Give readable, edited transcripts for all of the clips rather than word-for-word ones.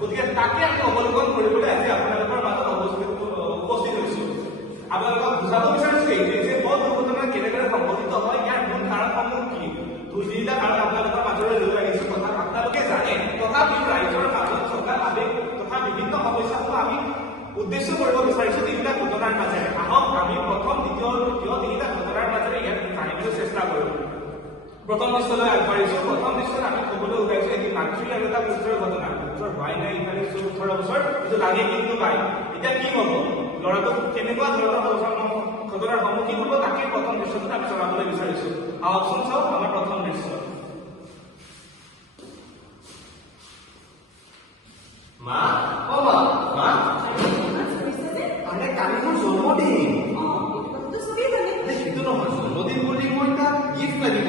গতিকে তাকে আমি অৱলোকন কৰিবলৈ আজি আপোনালোকৰ মাজত উপস্থিত হৈছো। আপোনালোকক বুজাব বিচাৰিছো যে পথ দুৰ্ঘটনা কেনেদৰে সংঘটিত হয়, ইয়াৰ মূল কাৰণসমূহ কি, দুই-তিনিটা কাৰণ আপোনালোকৰ মাজলৈ লৈ আহিছো। কথা আপোনালোকে জানে, তথাপিও ৰাইজৰ মাজত থকা আৱেগ তথা বিভিন্ন সমস্যাসমূহ আমি উদ্দেশ্য কৰিব বিচাৰিছো তিনিটা ঘটনাৰ মাজেৰে। আহক আমি প্ৰথম, দ্বিতীয় আৰু তৃতীয় তিনিটা ঘটনাৰ মাজেৰে ইয়াক জানিবলৈ চেষ্টা কৰো। প্ৰথম দৃশ্যলৈ আগবাঢ়িছো। প্ৰথম দৃশ্যত আমি ক'বলৈ ওলাইছো এটি মাতৃ আৰু এটা পুত্ৰৰ ঘটনা। পুত্ৰৰ হোৱাই নাই ইফালে 18 বছৰ, কিন্তু লাগে কিন্তু পাই। এতিয়া কি হ'ব, ল'ৰাটো কেনেকুৱা ধৰণৰ ঘটনাৰ সন্মুখীন হ'ব, তাকে প্ৰথম দৃশ্যত আমি জনাবলৈ বিচাৰিছো। আহকচোন চাওক আমাৰ প্ৰথম দৃশ্য। মা, অ মা, মা আৰে কালি মোৰ জন্মদিন। সেইটো নহয়, জন্মদিন বুলি মই তাক গিফ্ট লাগিব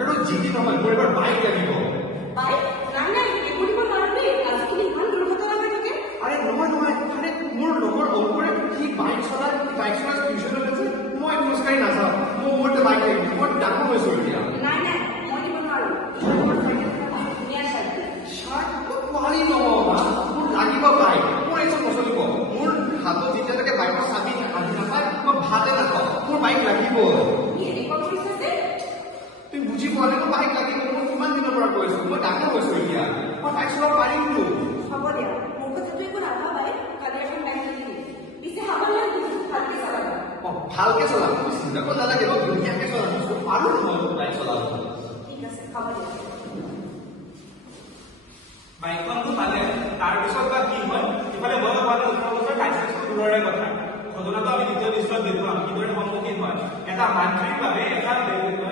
আৰু জিটি নহয়, মোৰ এবাৰ বাইক লাগিব। আৰে নহয় নহয়, আৰে মোৰ লগৰ অংকুৰে সি বাইক চলাই টিউচনত আছে, মই খোজকাঢ়ি নাযাওঁ, মোৰ বাইক লাগিব, মই ডাঙৰ হৈছো এতিয়া। কোৱালি নমা, মোৰ লাগিব বাইক, মোৰ এইটো নচলিব। মোৰ হাতত যেতিয়ালৈকে বাইকৰ চাবি আহি নাপায় মই ভাতে নাখাওঁ, মোৰ বাইক লাগিব। তুমি বুজি পোৱা নাই, মোৰ বাইক লাগিব। মই কিমান দিনৰ পৰা কৈছো, মই ডাঙৰ হৈছো এতিয়া, মই বাইক চলাব পাৰিমতো। হ'ব দিয়া, মোৰ কথাটো একো নাভাবাই, কালি এখন বাইক কিনিবি, পিছে ভালকে চলাবা। ভালকে চলাম, তুমি চিন্তা কৰিব নালাগে, মই ধুনীয়াকে চলাম, আৰু নহয় বাইক চলাব। ঠিক আছে, হ'ব দিয়া। বাইকখনটো পালে, তাৰপিছত বা কি হয়, ইফালে মই পালে 18 বছৰ লাইচেন্সটো দূৰৰে কথা। ঘটনাটো আমি দ্বিতীয় দৃশ্যত দেখুৱাম কিদৰে সন্মুখীন হয়। এটা মাতৃৰ বাবে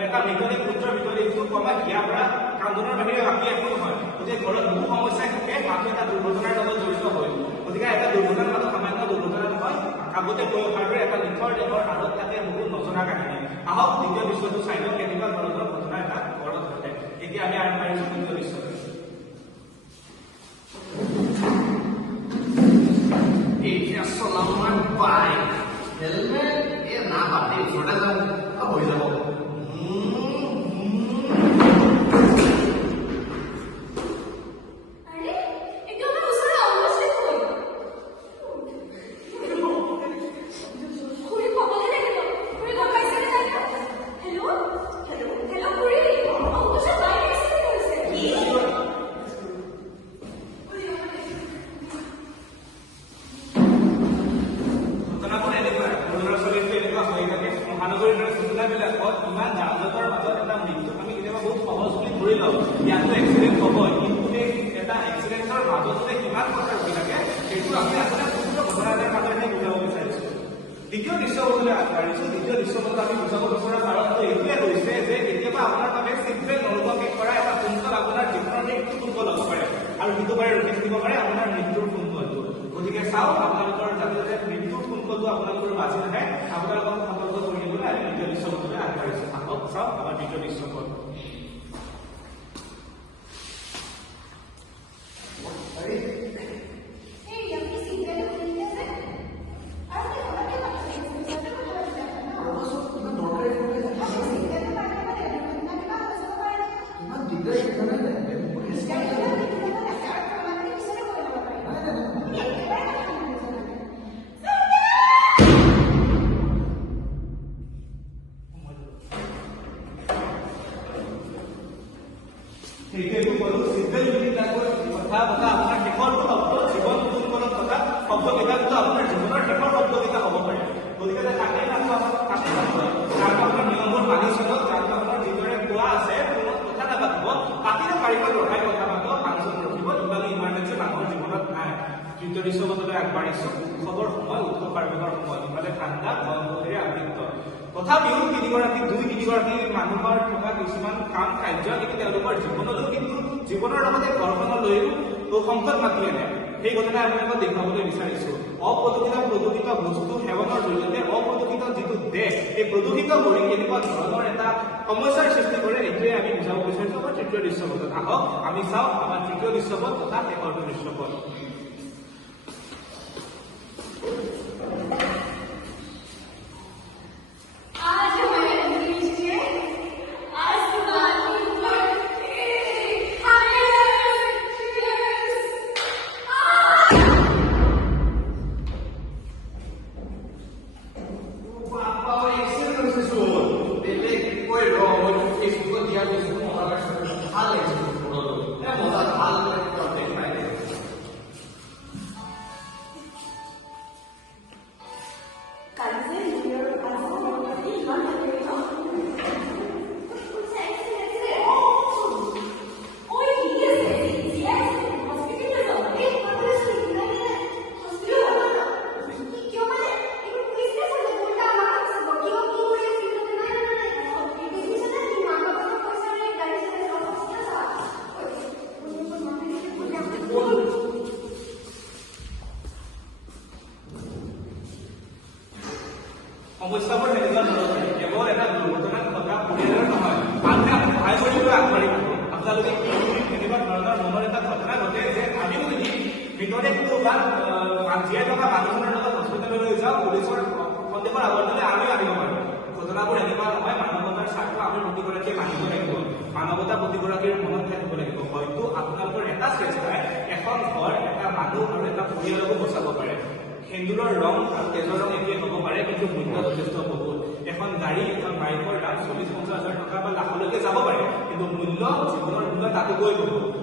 এটা মৃতদেহ, পুত্ৰৰ মৃতদেহটো কবা হিয়াৰ পৰা কান্দোনৰ বাহিৰে বাকী একো নহয়। গতিকে ঘৰত বহু সমস্যাই থাকে, মানুহ এটা দুৰ্ঘটনাৰ লগত জড়িত হয়। গতিকে এটা দুৰ্ঘটনাৰ মাজত সামান্য দুৰ্ঘটনা নহয়, আগতে কৈ অহাৰ দৰে এটা নিথৰ দেহৰ আঁৰত থাকে বহুত নজনা কাহিনী। আহক দ্বিতীয় দৃশ্যটো চাই লওক কেনেকুৱা ধৰণৰ ঘটনা এটা ঘৰত ঘটে। এতিয়া আমি আগবাঢ়িছো দ্বিতীয় দৃশ্যলৈ। এতিয়া চলাম মই বাইক, হেলমেট এ না বাদে ওচৰতে যাওঁ, হৈ যাব। মহানগৰীৰ ইমান যান-জঁটৰ মাজত এটা মৃত্যু আমি কেতিয়াবা বহুত সহজ বুলি ধৰি লওঁ, ইয়াতো এক্সিডেণ্ট হ'ব, কিন্তু এটা এক্সিডেণ্টৰ মাজতে কিমান কথা ৰখি থাকে, সেইটো আমি আচলতে বিভিন্ন ঘটনা এটাৰ মাজেৰে বুজাব বিচাৰিছো। দ্বিতীয় দৃশ্য হ'বলৈ আগবাঢ়িছো। দ্বিতীয় দৃশ্যত আমি বুজাব বিচৰা কাৰণটো এইটোৱে হৈছে যে কেতিয়াবা আপোনাৰ বাবে চিম্পল অনুভৱ কৰা এটা ফোনকল আপোনাৰ জীৱনৰ মৃত্যু ফোনকল হ'ব পাৰে, আৰু সিটো পাৰে ৰখি থাকিব পাৰে আপোনাৰ মৃত্যুৰ ফোনকলটো। গতিকে চাওক, আপোনালোকৰ যাতে মৃত্যুৰ ফোনকলটো আপোনালোকৰ বাজি নাহে, আপোনালোকক সতৰ্ক কৰি দিবলৈ আমি দ্বিতীয় দৃশ্যলৈ আগবাঢ়িছো। আহক চাওক আমাৰ দ্বিতীয় দৃশ্যপট। সেইটোৱেতো ক'লো, চিম্পল ইউনিটবিলাকৰ কথা আপোনাৰ শেষৰ শব্দ জীৱন ফোনকলত থকা শব্দকেইটাটো আপোনাৰ জীৱনৰ শেষৰ শব্দকেইটা হ'ব পাৰে। গতিকে তাকে আপোনাৰ নিয়মবোৰ মানি চলক, যান-বাহনৰ যিদৰে কোৱা আছে ফোনত কথা নাপাতিব, পাতিলে পাৰিব ৰখাই কথা পাতক, মানুহ ৰখিব, ইমান ইমাৰ্জেঞ্চি মানুহৰ জীৱনত নাই। তৃতীয় দৃশ্যপটলৈ আগবাঢ়িছো। উৎসৱৰ সময়, উৎসৱ পাৰ্বণৰ সময়, ইফালে ঠাণ্ডা গৰমৰে আবৃত্ত। তথাপিও দুই তিনিগৰাকী মানুহৰ থকা কিছুমান কাম কাৰ্য কিন্তু তেওঁলোকৰ জীৱনলৈও কিন্তু জীৱনৰ লগতে ঘৰখনলৈও সংকট মাতি আনে। সেই ঘটনা আপোনালোকক দেখুৱাবলৈ বিচাৰিছো প্ৰদূষিত বস্তু সেৱনৰ জৰিয়তে অপ্ৰদূষিত যিটো দেশ এই প্ৰদূষিত কৰি কেনেকুৱা ধৰণৰ এটা সমস্যাৰ সৃষ্টি কৰে এইটোৱে আমি বুজাব বিচাৰিছো আমাৰ তৃতীয় দৃশ্যপটত। আহক আমি চাওঁ আমাৰ তৃতীয় দৃশ্যপট তথা শেষৰটো দৃশ্যপট। आज हमारे देश के आसमान पर সমস্যাবোৰ এনেকুৱা ধৰণৰ কেৱল এটা দুৰ্ঘটনাত ঘটা পৰিয়ালৰ নহয়, মানুহে সহায় কৰিবলৈ আগবাঢ়িব। আপোনালোকে এনেকুৱা ধৰণৰ মনৰ এটা ঘটনা ঘটে যে আমিও যদি ভিতৰে ক'ৰবাত জীয়াই থকা মানুহজনৰ লগত হস্পিটেললৈ যাওঁ, পুলিচৰ সন্দেহৰ আৱৰ্তনে আমিও আহিব পাৰোঁ। ঘটনাবোৰ এনেকুৱা নহয়, মানৱতাৰ স্বাৰ্থ আমি প্ৰতিগৰাকীয়ে মানিব লাগিব, মানৱতা প্ৰতিগৰাকীৰ মনত থাকিব লাগিব। হয়তো আপোনালোকৰ এটা চেষ্টাই এখন ঘৰ, এটা মানুহ আৰু এটা পৰিয়ালকো বচাব পাৰে। সেন্দুৰৰ ৰং আৰু তেজৰ ৰং একেই হ'ব পাৰে, কিন্তু মূল্য যথেষ্ট বহুত। এখন গাড়ী, এখন বাইকৰ দাম 40-50 হাজাৰ টকা বা লাখলৈকে যাব পাৰে, কিন্তু মূল্য, জীৱনৰ মূল্য তাতকৈ বহুত।